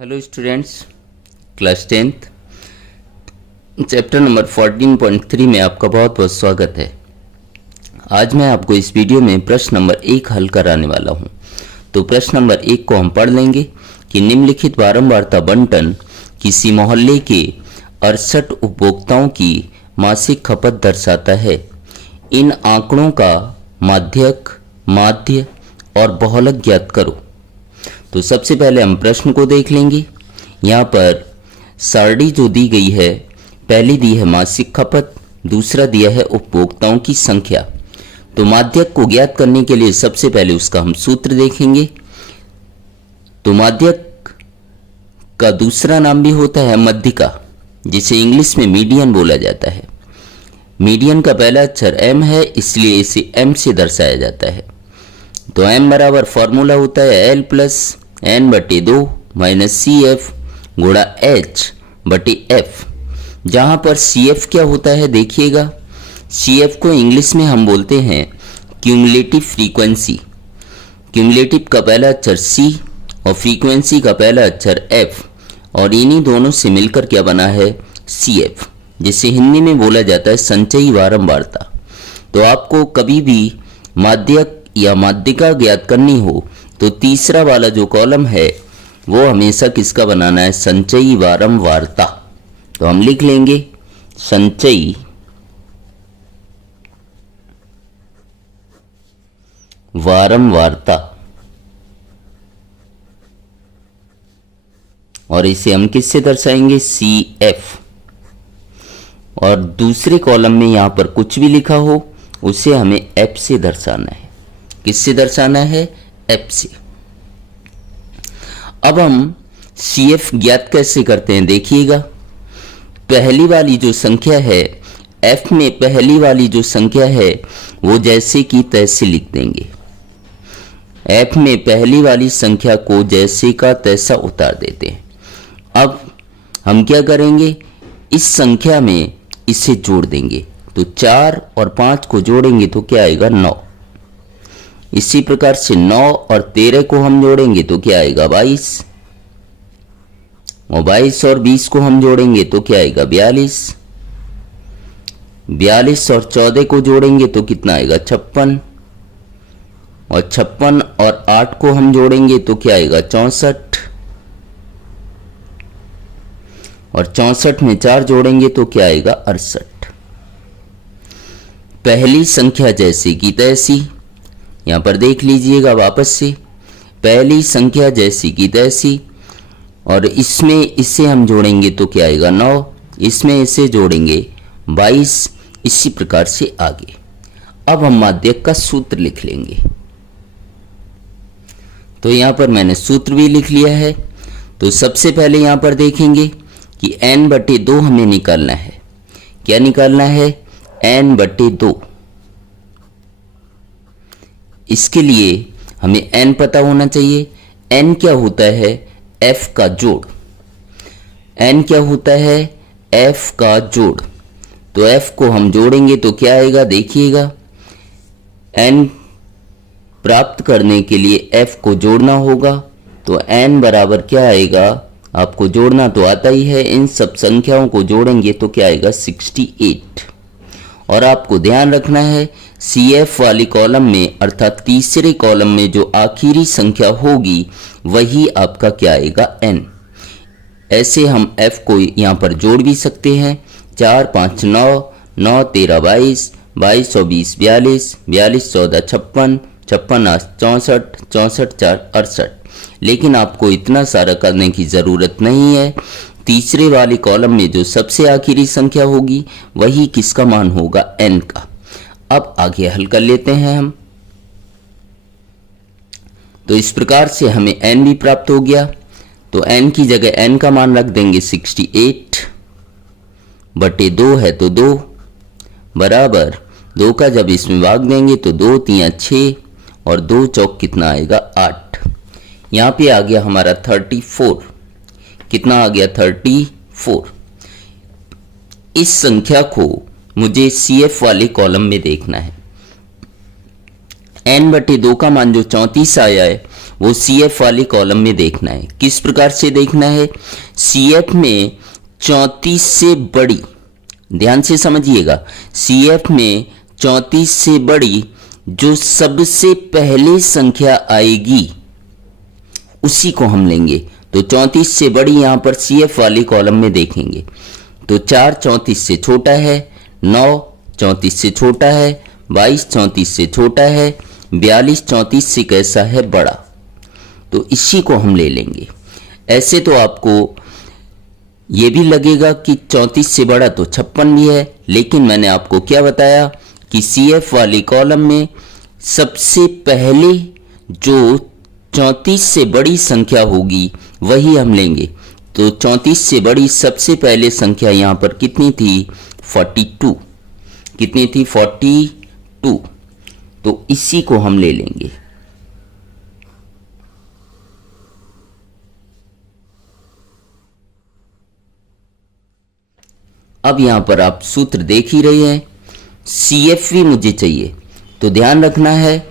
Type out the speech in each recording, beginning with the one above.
Hello students, class 10th chapter number 14.3 में आपका बहुत बहुत स्वागत है। आज मैं आपको इस वीडियो में प्रश्न नंबर 1 हल कराने वाला हूं। तो प्रश्न नंबर 1 को हम पढ़ लेंगे कि निम्नलिखित बारंबारता बंटन किसी मोहल्ले के 68 उपभोक्ताओं की मासिक खपत दर्शाता है। इन आंकड़ों का माध्यक, माध्य और बहुलक ज्ञात करो। तो सबसे पहले हम प्रश्न को देख लेंगे। यहाँ पर सारणी जो दी गई है, पहली दी है मासिक खपत, दूसरा दिया है उपभोक्ताओं की संख्या। तो माध्यक को ज्ञात करने के लिए सबसे पहले उसका हम सूत्र देखेंगे। तो माध्यक का दूसरा नाम भी होता है मध्यिका, जिसे इंग्लिश में मीडियन बोला जाता है। मीडियन का पहला अक्षर m है, इसलिए इसे m से दर्शाया जाता है। तो m बराबर फॉर्मूला होता है l प्लस n बटे 2 माइनस सी एफ गुणा h बटे f। जहाँ पर सी एफ क्या होता है देखिएगा। सी एफ को इंग्लिश में हम बोलते हैं क्यूमुलेटिव फ्रीक्वेंसी। क्यूमुलेटिव का पहला अक्षर c और फ्रीक्वेंसी का पहला अक्षर f, और इन्हीं दोनों से मिलकर क्या बना है सी एफ, जिसे हिंदी में बोला जाता है संचयी बारंबारता। तो आपको कभी भी माध्यक या माध्यिका ज्ञात करनी हो तो तीसरा वाला जो कॉलम है वो हमेशा किसका बनाना है, संचयी बारंबारता। तो हम लिख लेंगे संचयी बारंबारता, और इसे हम किससे दर्शाएंगे सी एफ। और दूसरे कॉलम में यहां पर कुछ भी लिखा हो उसे हमें एफ से दर्शाना है। किससे दर्शाना है, एफ से। अब हम सी एफ ज्ञात कैसे करते हैं देखिएगा। पहली वाली जो संख्या है एफ में, पहली वाली जो संख्या है वो जैसे कि तैसे लिख देंगे। एफ में पहली वाली संख्या को जैसे का तैसा उतार देते हैं। अब हम क्या करेंगे, इस संख्या में इसे जोड़ देंगे। तो 4 और 5 को जोड़ेंगे तो क्या आएगा 9। इसी प्रकार से 9 और 13 को हम जोड़ेंगे तो क्या आएगा 22, और 22 और 20 को हम जोड़ेंगे तो क्या आएगा 42, 42 और 14 को जोड़ेंगे तो कितना आएगा 56, और 56 और 8 को हम जोड़ेंगे तो क्या आएगा 64, और 64 में 4 जोड़ेंगे तो क्या आएगा 68। पहली संख्या जैसी की तैसी, यहां पर देख लीजिएगा वापस से, पहली संख्या जैसी की तैसी, और इसमें इसे हम जोड़ेंगे तो क्या आएगा 9, इसमें इसे जोड़ेंगे 22, इसी प्रकार से आगे। अब हम माध्यक का सूत्र लिख लेंगे। तो यहां पर मैंने सूत्र भी लिख लिया है। तो सबसे पहले यहां पर देखेंगे कि n बटे 2 हमें निकालना है। क्या निकालना है, n बटे 2। इसके लिए हमें n पता होना चाहिए। n क्या होता है, f का जोड़। n क्या होता है, f का जोड़। तो f को हम जोड़ेंगे तो क्या आएगा देखिएगा। n प्राप्त करने के लिए f को जोड़ना होगा। तो n बराबर क्या आएगा, आपको जोड़ना तो आता ही है, इन सब संख्याओं को जोड़ेंगे तो क्या आएगा 68। और आपको ध्यान रखना है सी एफ वाली कॉलम में, अर्थात तीसरे कॉलम में जो आखिरी संख्या होगी वही आपका क्या आएगा n। ऐसे हम f को यहाँ पर जोड़ भी सकते हैं। 4 5 9, 9 13 22, 22 और 20 42, 42 14 56, 56 8 64, 64 4 68। लेकिन आपको इतना सारा करने की ज़रूरत नहीं है। तीसरे वाले कॉलम में जो सबसे आखिरी संख्या होगी वही किसका मान होगा, n का। अब आगे हल कर लेते हैं हम। तो इस प्रकार से हमें n भी प्राप्त हो गया। तो n की जगह n का मान रख देंगे 68 बटे 2 है तो 2 बराबर 2 का जब इसमें भाग देंगे तो 2 3 6 और 2 चौक कितना आएगा 8। यहाँ पे आ गया हमारा 34। कितना आ गया 34। इस संख्या को मुझे सी एफ वाले कॉलम में देखना है। n बटे 2 का मान जो 34 आया है वो CF वाले कॉलम में देखना है। किस प्रकार से देखना है? CF में 34 से बड़ी, ध्यान से समझिएगा, CF में 34 से बड़ी जो सबसे पहले संख्या आएगी उसी को हम लेंगे। तो 34 से बड़ी यहां पर CF वाले कॉलम में देखेंगे तो 4 34 से छोटा है, 9 34 से छोटा है, 22 34 से छोटा है, 42 34 से कैसा है? बड़ा। तो इसी को हम ले लेंगे। ऐसे तो आपको ये भी लगेगा कि 34 से बड़ा तो 56 भी है, लेकिन मैंने आपको क्या बताया कि CF वाले कॉलम में सबसे पहले जो 34 से बड़ी संख्या होगी वही हम लेंगे। तो 34 से बड़ी सबसे पहले संख्या यहां पर कितनी थी? 42। कितनी थी? 42। तो इसी को हम ले लेंगे। अब यहां पर आप सूत्र देख ही रहे हैं, CF भी मुझे चाहिए, तो ध्यान रखना है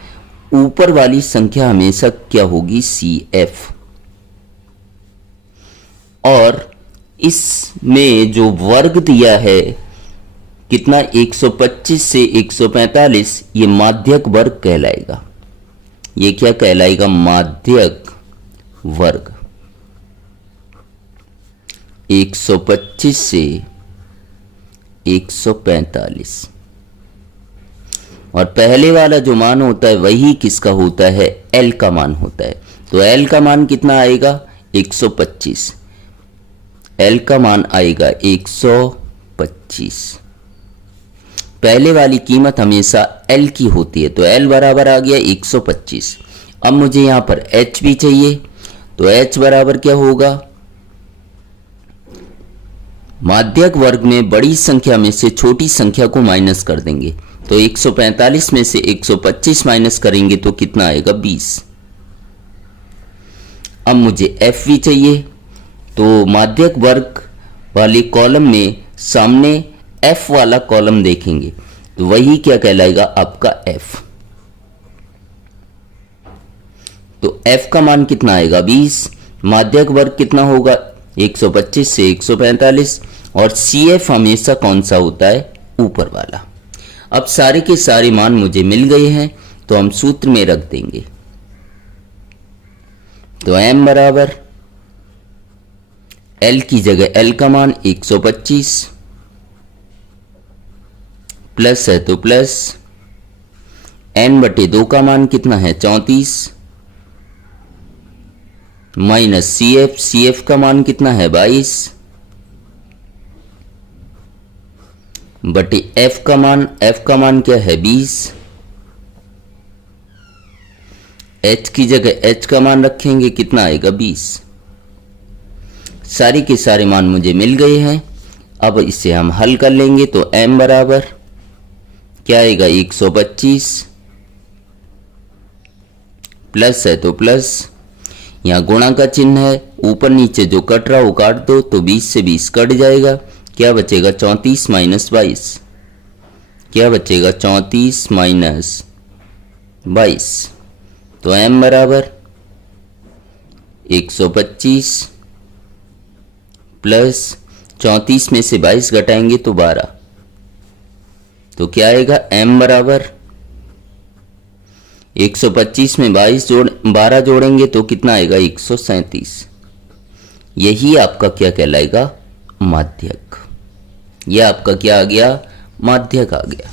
ऊपर वाली संख्या हमेशा क्या होगी? CF। और इसमें जो वर्ग दिया है कितना? 125 से 145, ये माध्यक वर्ग कहलाएगा। ये क्या कहलाएगा? माध्यक वर्ग। 125 से 145, और पहले वाला जो मान होता है वही किसका होता है? L का मान होता है। तो L का मान कितना आएगा? 125। L का मान आएगा 125। पहले वाली कीमत हमेशा L की होती है, तो L बराबर आ गया 125। अब मुझे यहां पर H भी चाहिए, तो H बराबर क्या होगा? माध्यक वर्ग में बड़ी संख्या में से छोटी संख्या को माइनस कर देंगे। तो 145 में से 125 माइनस करेंगे तो कितना आएगा? 20। अब मुझे F भी चाहिए, तो माध्यक वर्ग वाले कॉलम में सामने F वाला कॉलम देखेंगे तो वही क्या कहलाएगा? आपका F। तो F का मान कितना आएगा? 20। माध्यक वर्ग कितना होगा? 125 से 145, और CF हमेशा कौन सा होता है? ऊपर वाला। अब सारे के सारे मान मुझे मिल गए हैं, तो हम सूत्र में रख देंगे। तो M बराबर L की जगह L का मान 125 प्लस है तो प्लस n/2 का मान कितना है? 34 माइनस CF का मान कितना है? 22 बटे F का मान क्या है? 20। H की जगह H का मान रखेंगे, कितना आएगा? 20। सारे के सारे मान मुझे मिल गए हैं। अब इसे हम हल कर लेंगे तो M बराबर क्या आएगा? 125 प्लस है तो प्लस, यहाँ गुणा का चिन्ह है, ऊपर नीचे जो कट रहा वो काट दो, तो 20 से 20 कट जाएगा, क्या बचेगा? 34 माइनस 22। क्या बचेगा? 34 माइनस 22। तो M बराबर 125 प्लस 34 में से 22 घटाएंगे तो 12। तो क्या आएगा? M बराबर 125 में 12 जोड़ेंगे तो कितना आएगा? 137। यही आपका क्या कहलाएगा? माध्यक। यह आपका क्या आ गया? माध्यक आ गया।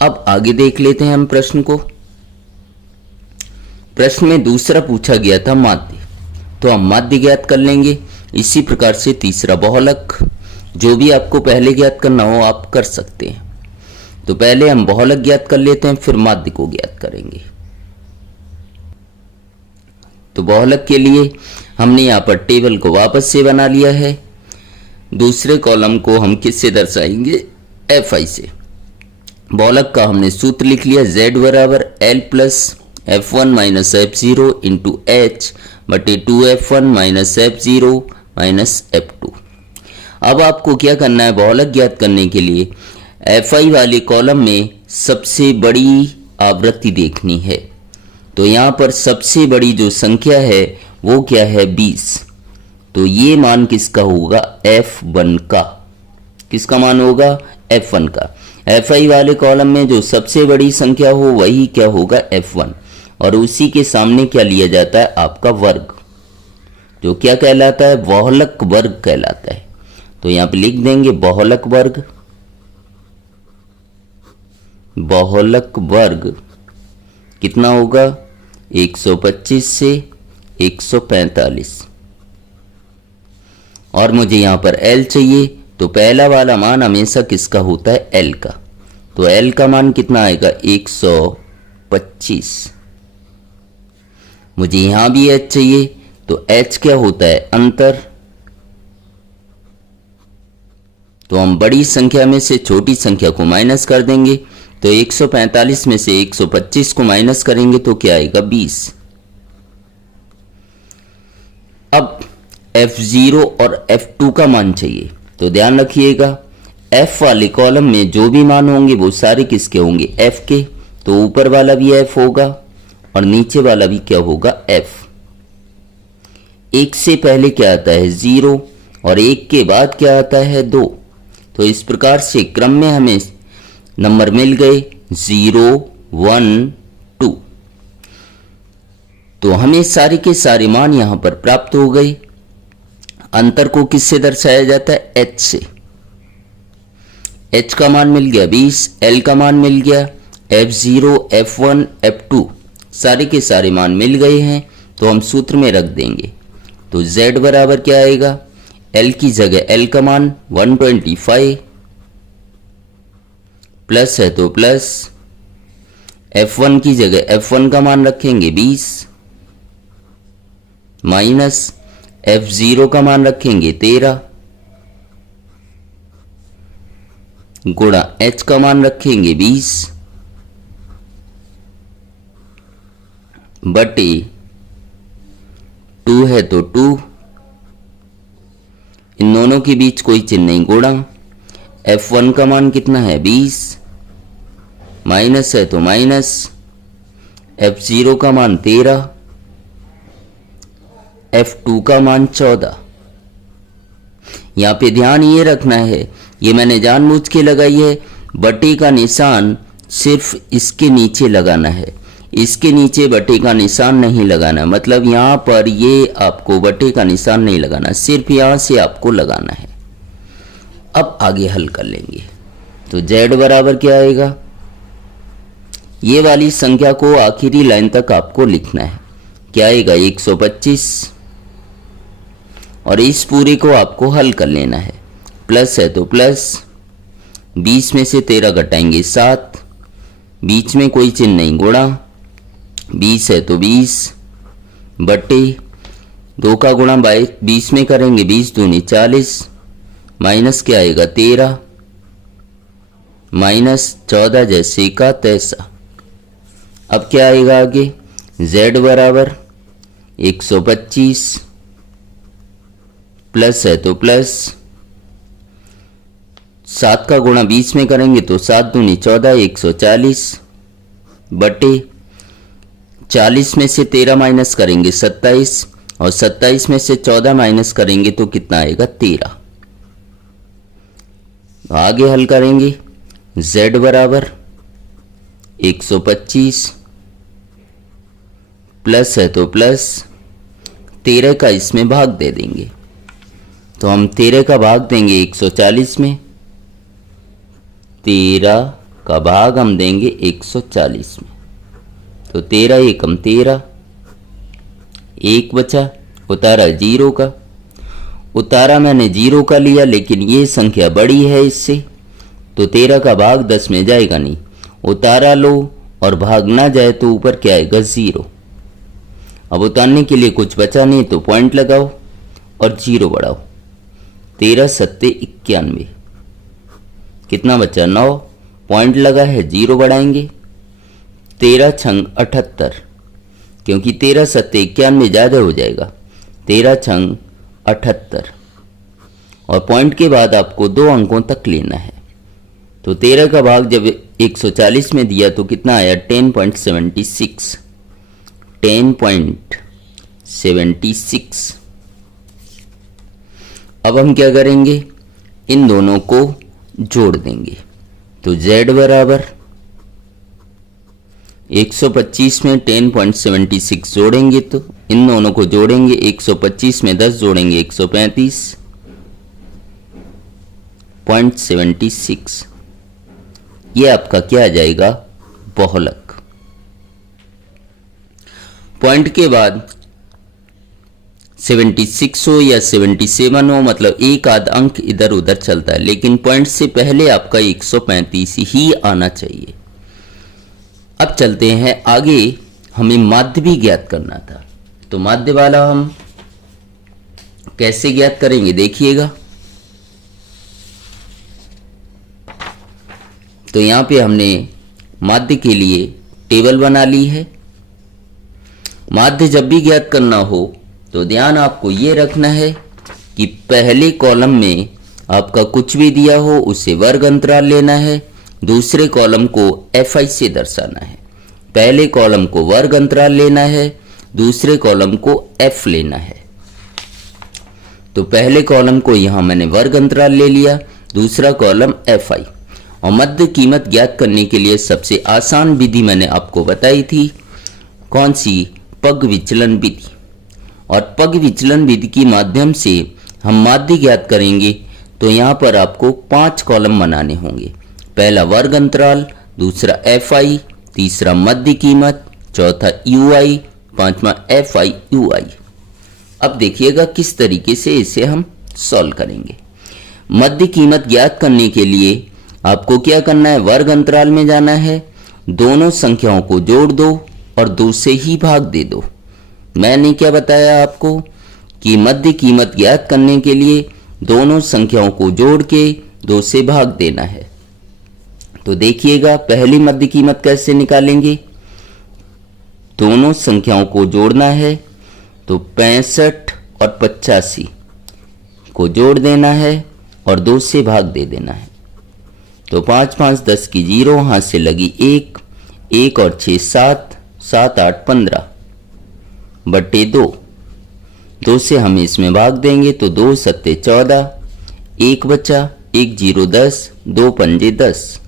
अब आगे देख लेते हैं हम प्रश्न को। प्रश्न में दूसरा पूछा गया था माध्य, तो हम माध्य ज्ञात कर लेंगे। इसी प्रकार से तीसरा बहुलक, जो भी आपको पहले ज्ञात करना हो आप कर सकते हैं। तो पहले हम बहुलक ज्ञात कर लेते हैं, फिर माध्य को ज्ञात करेंगे। तो बहुलक के लिए हमने यहाँ पर टेबल को वापस से बना लिया है। दूसरे कॉलम को हम किससे दर्शाएंगे? Fi से। बहुलक का हमने सूत्र लिख लिया, Z बराबर L plus F1 minus F0 into H बटे 2F1 minus F0 minus F2। अब आपको क्या करना है? बहुलक ज्ञात करने के लिए Fi वाले कॉलम में सबसे बड़ी आवृत्ति देखनी है। तो यहाँ पर सबसे बड़ी जो संख्या है वो क्या है 20। तो ये मान किसका होगा F1 का। किसका मान होगा F1 का। Fi वाले कॉलम में जो सबसे बड़ी संख्या हो वही क्या होगा F1, और उसी के सामने क्या लिया जाता है आपका वर्ग, जो क्या कहलाता है बहुलक वर्ग कहलाता है। तो यहाँ पे लिख देंगे बहुलक वर्ग। बहुलक वर्ग कितना होगा 125 से 145, और मुझे यहाँ पर L चाहिए। तो पहला वाला मान हमेशा किसका होता है L का। तो L का मान कितना आएगा 125। मुझे यहां भी H चाहिए। तो H क्या होता है अंतर। तो हम बड़ी संख्या में से छोटी संख्या को माइनस कर देंगे। तो 145 में से 125 को माइनस करेंगे तो क्या आएगा 20। अब F0 और F2 का मान चाहिए। तो ध्यान रखिएगा F वाले कॉलम में जो भी मान होंगे वो सारे किसके होंगे F के। तो ऊपर वाला भी F होगा और नीचे वाला भी क्या होगा F। एक से पहले क्या आता है 0 और एक के बाद क्या आता है 2। तो इस प्रकार से क्रम में हमें नंबर मिल गए 0 1 2। तो हमें सारे के सारे मान यहां पर प्राप्त हो गए। अंतर को किससे दर्शाया जाता है H से। H का मान मिल गया 20, L का मान मिल गया, F0 F1 F2 सारे के सारे मान मिल गए हैं। तो हम सूत्र में रख देंगे। तो Z बराबर क्या आएगा L की जगह L का मान 125 प्लस है तो प्लस, F1 की जगह F1 का मान रखेंगे 20 माइनस F0 का मान रखेंगे 13 गुणा H का मान रखेंगे 20 बटे 2 है तो 2, इन दोनों के बीच कोई चिन्ह नहीं गुणा। F1 का मान कितना है 20 माइनस है तो माइनस, F0 का मान 13, F2 का मान 14। यहां पे ध्यान ये रखना है, ये मैंने जानबूझ के लगाई है, बटे का निशान सिर्फ इसके नीचे लगाना है, इसके नीचे बटे का निशान नहीं लगाना। मतलब यहां पर ये आपको बटे का निशान नहीं लगाना, सिर्फ यहां से आपको लगाना है। अब आगे हल कर लेंगे। तो Z बराबर क्या आएगा, ये वाली संख्या को आखिरी लाइन तक आपको लिखना है। क्या आएगा 125 और इस पूरे को आपको हल कर लेना है। प्लस है तो प्लस, 20 में से 13 घटाएंगे 7, बीच में कोई चिन्ह नहीं गुणा, 20 है तो 20 बटे 2 का गुणा 20 में करेंगे 20 दूनी 40 माइनस क्या आएगा 13 माइनस 14 जैसे का तैसा। अब क्या आएगा आगे Z बराबर 125 प्लस है तो प्लस, 7 का गुणा 20 में करेंगे तो 7 दूनी 14 140 बटे 40 में से 13 माइनस करेंगे 27 और 27 में से 14 माइनस करेंगे तो कितना आएगा 13। आगे हल करेंगे। Z बराबर 125 प्लस है तो प्लस, 13 का इसमें भाग दे देंगे। तो हम 13 का भाग देंगे 140 में, 13 का भाग हम देंगे 140 में। तो 13 एकम 13, 1 बचा, उतारा 0 का। उतारा मैंने 0 का लिया, लेकिन ये संख्या बड़ी है इससे, तो 13 का भाग 10 में जाएगा नहीं। उतारा लो और भाग ना जाए तो ऊपर क्या आएगा 0। अब उतारने के लिए कुछ बचा नहीं तो पॉइंट लगाओ और 0 बढ़ाओ। 13 सत्ते 91, कितना बचा 9, पॉइंट लगा है 0 बढ़ाएंगे। 13 छंग 78, क्योंकि 13 सत्ते 91 ज़्यादा हो जाएगा, 13 छंग 78 और पॉइंट के बाद आपको 2 अंकों तक लेना है। तो 13 का भाग जब 140 में दिया तो कितना आया 10.76 10.76। अब हम क्या करेंगे, इन दोनों को जोड़ देंगे। तो z बराबर 125 में 10.76 जोड़ेंगे तो इन दोनों को जोड़ेंगे, 125 में 10 जोड़ेंगे 135.76। ये आपका क्या आ जाएगा, बहुलक। पॉइंट के बाद 76 हो या 77 हो, मतलब एक आध अंक इधर उधर चलता है, लेकिन पॉइंट से पहले आपका 135 ही आना चाहिए। अब चलते हैं आगे, हमें माध्य भी ज्ञात करना था। तो माध्य वाला हम कैसे ज्ञात करेंगे देखिएगा। तो यहां पे हमने माध्य के लिए टेबल बना ली है। माध्य जब भी ज्ञात करना हो तो ध्यान आपको ये रखना है कि पहले कॉलम में आपका कुछ भी दिया हो उसे वर्ग अंतराल लेना है, दूसरे कॉलम को fi से दर्शाना है। पहले कॉलम को वर्ग अंतराल लेना है, दूसरे कॉलम को f लेना है। तो पहले कॉलम को यहां मैंने वर्ग अंतराल ले लिया, दूसरा कॉलम fi। और मध्य कीमत ज्ञात करने के लिए सबसे आसान विधि मैंने आपको बताई थी, कौन सी, पग विचलन विधि। और पग विचलन विधि के माध्यम से हम माध्य ज्ञात करेंगे। तो यहाँ पर आपको 5 कॉलम बनाने होंगे, पहला वर्ग अंतराल, दूसरा fi, तीसरा मध्य कीमत, चौथा ui, पांचवा fi ui। अब देखिएगा किस तरीके से इसे हम सॉल्व करेंगे। मध्य कीमत ज्ञात करने के लिए आपको क्या करना है, वर्ग अंतराल में जाना है, दोनों संख्याओं को जोड़ दो और 2 से ही भाग दे दो। मैंने क्या बताया आपको कि मध्य कीमत ज्ञात करने के लिए दोनों संख्याओं को जोड़ के 2 से भाग देना है। तो देखिएगा पहली मध्य कीमत कैसे निकालेंगे, दोनों संख्याओं को जोड़ना है। तो 65 और 85 को जोड़ देना है और 2 से भाग दे देना है। तो 5 5 10 की 0, हाथ से लगी 1, 1 और 6 7, 7 8 15 बट्टे 2, 2 से हम इसमें भाग देंगे तो 2 सत्ते 14, 1 बचा, 1 0 10, 2 पंजे 10।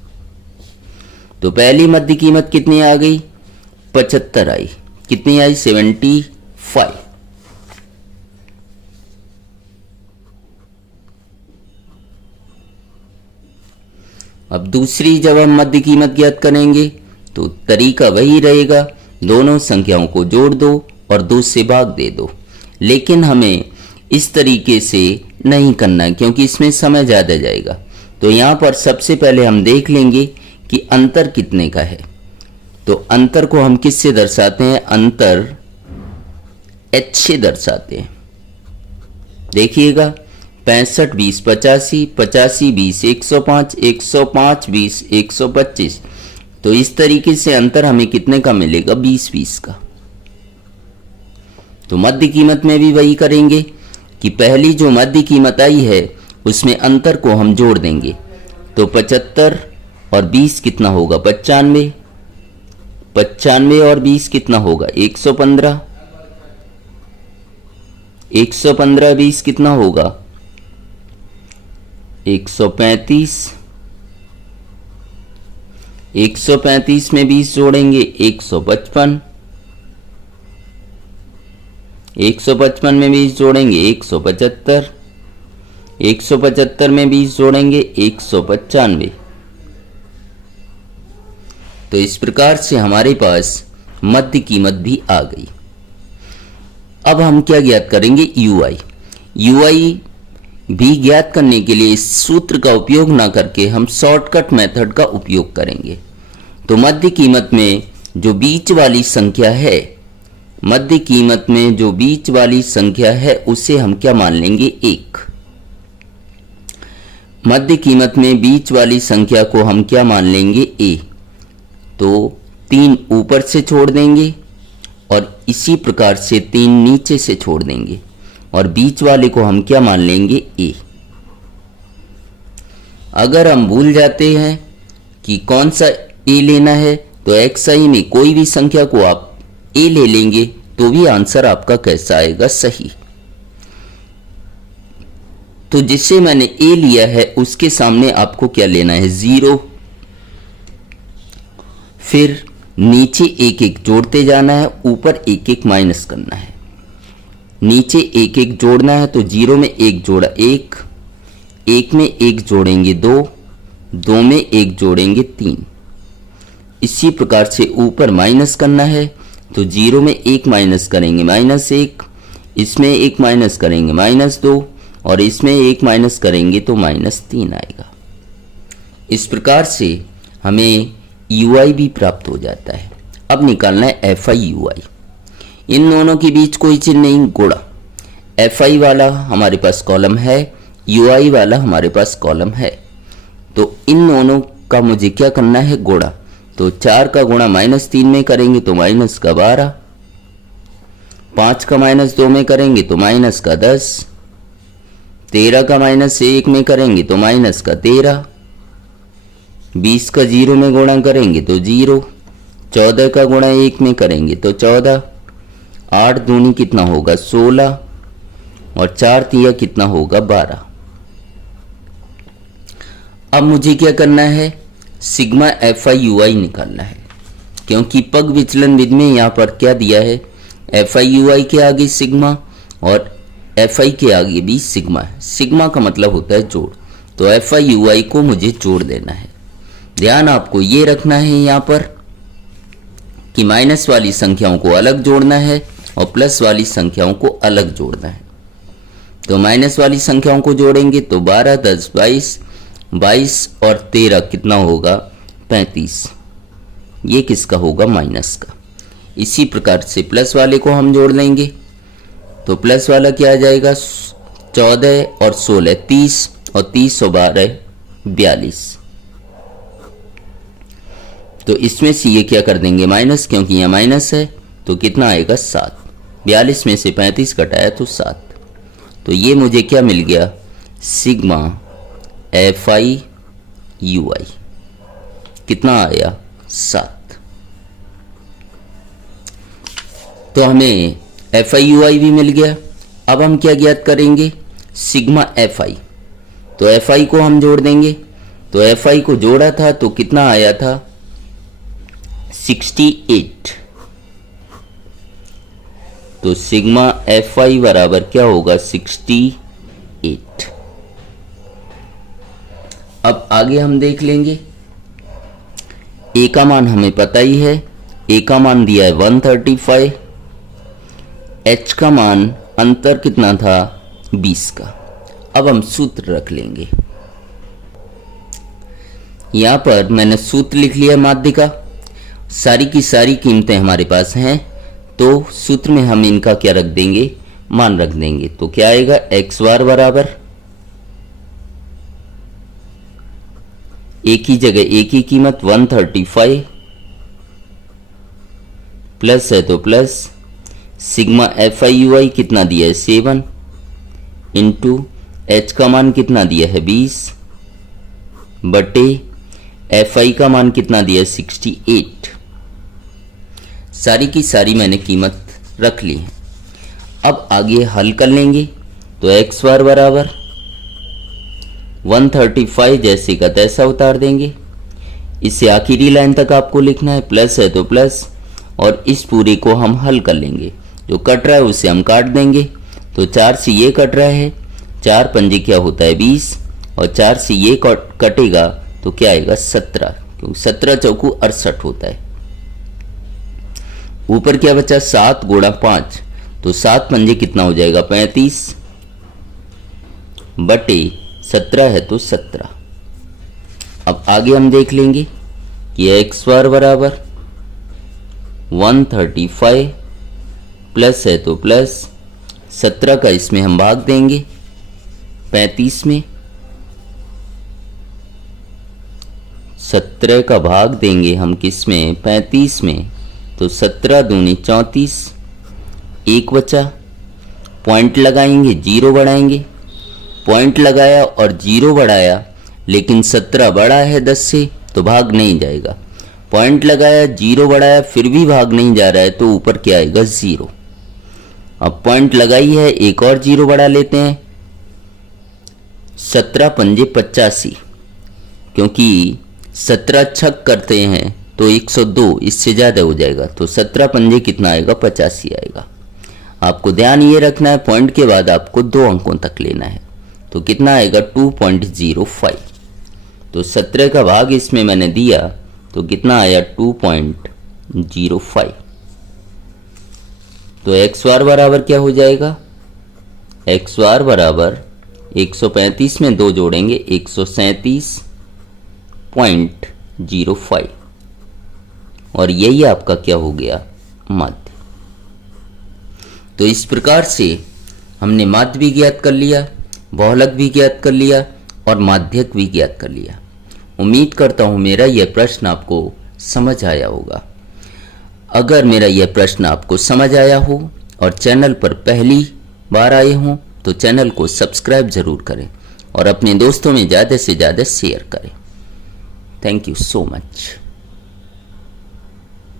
तो पहली मध्य कीमत कितनी आ गई, 75 आई। कितनी आई, 75। अब दूसरी जब हम मध्य कीमत ज्ञात करेंगे तो तरीका वही रहेगा, दोनों संख्याओं को जोड़ दो और 2 से भाग दे दो। लेकिन हमें इस तरीके से नहीं करना है क्योंकि इसमें समय ज़्यादा जाएगा। तो यहाँ पर सबसे पहले हम देख लेंगे कि अंतर कितने का है। तो अंतर को हम किस से दर्शाते हैं, अंतर h से दर्शाते हैं। देखिएगा 65 20 85, 85 20 105, 105 20 125। तो इस तरीके से अंतर हमें कितने का मिलेगा, 20 20 का। तो मध्य कीमत में भी वही करेंगे कि पहली जो मध्य कीमत आई है उसमें अंतर को हम जोड़ देंगे। तो 75 और 20 कितना होगा, 95, 95 और 20 कितना होगा, 115, 115 20 कितना होगा, 135, 135 में 20 जोड़ेंगे 155, 155 में 20 जोड़ेंगे 175, 175 में 20 जोड़ेंगे 195। तो इस प्रकार से हमारे पास मध्य कीमत भी आ गई। अब हम क्या ज्ञात करेंगे, ui। ui भी ज्ञात करने के लिए इस सूत्र का उपयोग ना करके हम शॉर्टकट मेथड का उपयोग करेंगे। तो मध्य कीमत में जो बीच वाली संख्या है, मध्य कीमत में जो बीच वाली संख्या है उसे हम क्या मान लेंगे, 1। मध्य कीमत में बीच वाली संख्या को हम क्या मान लेंगे, a। तो 3 ऊपर से छोड़ देंगे और इसी प्रकार से 3 नीचे से छोड़ देंगे और बीच वाले को हम क्या मान लेंगे, a। अगर हम भूल जाते हैं कि कौन सा a लेना है तो xi में कोई भी संख्या को आप ए ले लेंगे तो भी आंसर आपका कैसा आएगा, सही। तो जिससे मैंने ए लिया है उसके सामने आपको क्या लेना है, 0। फिर नीचे एक एक जोड़ते जाना है, ऊपर एक एक माइनस करना है। नीचे एक एक जोड़ना है तो 0 में एक जोड़ा 1, 1 में एक जोड़ेंगे 2, 2 में एक जोड़ेंगे 3। इसी प्रकार से ऊपर माइनस करना है तो 0 में एक माइनस करेंगे -1, इसमें एक माइनस करेंगे -2 और इसमें एक माइनस करेंगे तो -3 आएगा। इस प्रकार से हमें UI भी प्राप्त हो जाता है। अब निकालना है FI UI। इन दोनों के बीच कोई चिन्ह नहीं, गुणा। FI वाला हमारे पास कॉलम है, UI वाला हमारे पास कॉलम है, तो इन दोनों का मुझे क्या करना है, गुणा। तो 4 का गुणा -3 में करेंगे तो -12, 5 का -2 में करेंगे तो -10, 13 का -1 में करेंगे तो -13, 20 का 0 में गुणा करेंगे तो 0, 14 का गुणा 1 में करेंगे तो 14, 8 दूनी कितना होगा 16 और 4 तिया कितना होगा 12। अब मुझे क्या करना है, सिग्मा FI UI निकालना है, क्योंकि पग विचलन विधि में यहाँ पर क्या दिया है, FI UI के आगे सिग्मा और FI के आगे भी सिग्मा है। सिग्मा का मतलब होता है जोड़, तो FI UI को मुझे जोड़ देना है। ध्यान आपको ये रखना है यहाँ पर कि माइनस वाली संख्याओं को अलग जोड़ना है और प्लस वाली संख्याओं को अलग जोड़ना है। तो माइनस वाली संख्याओं को जोड़ेंगे तो 12, 10, 22, 22 और 13 कितना होगा 35। ये किसका होगा, माइनस का। इसी प्रकार से प्लस वाले को हम जोड़ लेंगे तो प्लस वाला क्या आ जाएगा, 14 और 16 30 और 30 और 12 42। तो इसमें से ये क्या कर देंगे माइनस, क्योंकि यहाँ माइनस है तो कितना आएगा 7। 42 में से 35 घटाया तो 7। तो ये मुझे क्या मिल गया, सिग्मा FI UI कितना आया 7। तो हमें FI UI भी मिल गया। अब हम क्या ज्ञात करेंगे, सिग्मा FI। तो FI को हम जोड़ देंगे, तो FI को जोड़ा था तो कितना आया था 68। तो सिग्मा FI बराबर क्या होगा 68। अब आगे हम देख लेंगे, ए का मान हमें पता ही है, ए का मान दिया है 135, एच का मान अंतर कितना था 20 का। अब हम सूत्र रख लेंगे, यहां पर मैंने सूत्र लिख लिया माध्य का। सारी की सारी कीमतें हमारे पास हैं तो सूत्र में हम इनका क्या रख देंगे, मान रख देंगे। तो क्या आएगा, एक्स बार बराबर ए की जगह ए की कीमत 135 प्लस है तो प्लस सिग्मा FI UI कितना दिया है 7 इंटू एच का मान कितना दिया है 20 बटे FI का मान कितना दिया है 68। सारी की सारी मैंने कीमत रख ली है। अब आगे हल कर लेंगे तो एक्स बार बराबर 135 जैसे का तैसा उतार देंगे। इसे आखिरी लाइन तक आपको लिखना है, प्लस है तो प्लस, और इस पूरे को हम हल कर लेंगे। जो कट रहा है उसे हम काट देंगे, तो 4 से ये कट रहा है, 4 पंजे क्या होता है 20, और 4 से ये कटेगा तो क्या आएगा 17, क्योंकि 17 चौकू 68 होता है। ऊपर क्या बचा 7 गुणा 5, तो 7 पंजे कितना हो जाएगा 35 बटे 17 है तो 17। अब आगे हम देख लेंगे कि एक्स बार बराबर 135 प्लस है तो प्लस 17 का इसमें हम भाग देंगे 35 में, 17 का भाग देंगे हम किस में 35 में, तो 17 दूनी 34, एक बचा, पॉइंट लगाएंगे, जीरो बढ़ाएंगे, पॉइंट लगाया और जीरो बढ़ाया, लेकिन 17 बड़ा है 10 से तो भाग नहीं जाएगा। पॉइंट लगाया, जीरो बढ़ाया, फिर भी भाग नहीं जा रहा है तो ऊपर क्या आएगा? जीरो। अब पॉइंट लगाई है, एक और जीरो बढ़ा लेते हैं, 17 पंजे 85, क्योंकि 17 छक करते हैं तो 102, इससे ज़्यादा हो जाएगा, तो 17 पंजे कितना आएगा? 85 आएगा। आपको ध्यान ये रखना है, पॉइंट के बाद आपको 2 अंकों तक लेना है, तो कितना आएगा? 2.05। तो 17 का भाग इसमें मैंने दिया तो कितना आया? 2.05। तो एक्स बार बराबर क्या हो जाएगा? एक्स बार बराबर 135 में 2 जोड़ेंगे 137.05, और यही आपका क्या हो गया? माध्य। तो इस प्रकार से हमने माध्य भी ज्ञात कर लिया, बहुलक भी ज्ञात कर लिया और माध्यक भी ज्ञात कर लिया। उम्मीद करता हूँ मेरा यह प्रश्न आपको समझ आया होगा। अगर मेरा यह प्रश्न आपको समझ आया हो और चैनल पर पहली बार आए हों तो चैनल को सब्सक्राइब जरूर करें और अपने दोस्तों में ज़्यादा से ज़्यादा शेयर करें। Thank you so much.